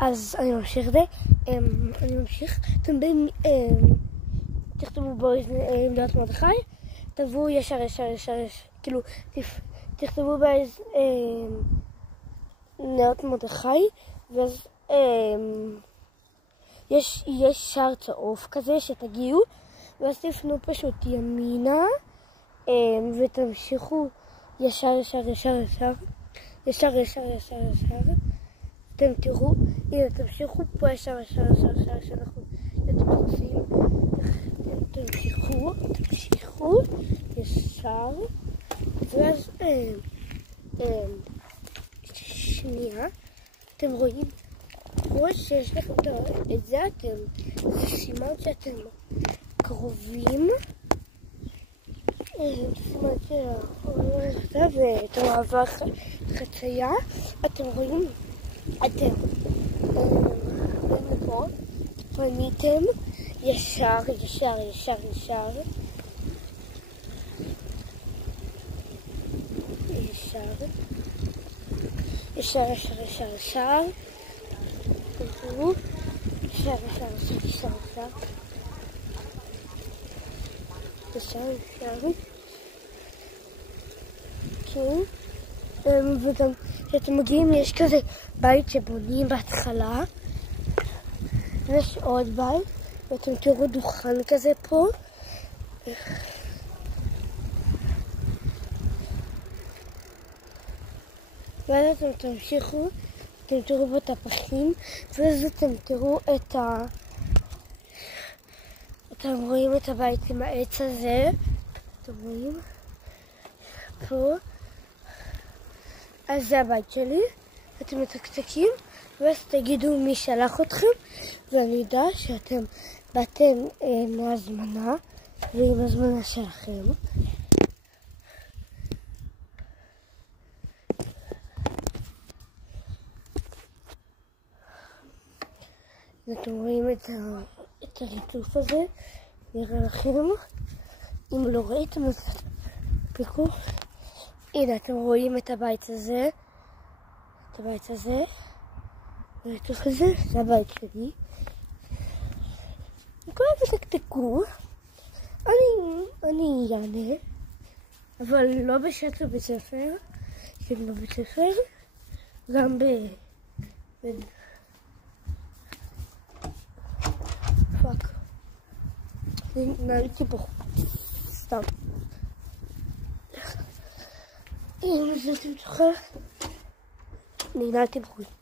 אז אני ממשיך אתם תכתבו בעמדת מרדכי, תבואו ישר, כאילו תכתבו בעמדת מרדכי, ואז יש שער צהוב כזה שתגיעו, ואז תפנו פשוט ימינה, ותמשיכו ישר. אתם תראו, הנה תמשיכו פה ישר שאנחנו נתפסים, תמשיכו ישר, ואז שנייה, אתם רואים פה שיש לכם את זה, זה סימן שאתם קרובים, סימן ואת המעבר חצייה, אתם רואים, אתם פה, פניתם ישר, תראו, כן, וגם כשאתם מגיעים יש כזה בית שבונים בהתחלה, ויש עוד בית, ואתם תראו דוכן כזה פה, ואז אתם תמשיכו, אתם תראו בטפחים, ואז אתם תראו אתם רואים את הבית עם העץ הזה, אתם רואים פה, אז זה הבית שלי, אתם מתקתקים, ואז תגידו מי שלח אתכם, ואני יודע שאתם באתם מהזמנה, ועם הזמנה שלכם. אתם רואים את הריצוף הזה, נראה לכם, אם לא ראיתם אז תפיקו. הנה אתם רואים את הבית הזה, הריצוף הזה, זה הבית שלי. כל הזמן תקתקו, אני אענה, אבל לא בשעת בבית ספר, כן בבית ספר, גם פאק. נעליתי פה, סתם. אם זה אתם צריכים, נעליתי בחוץ.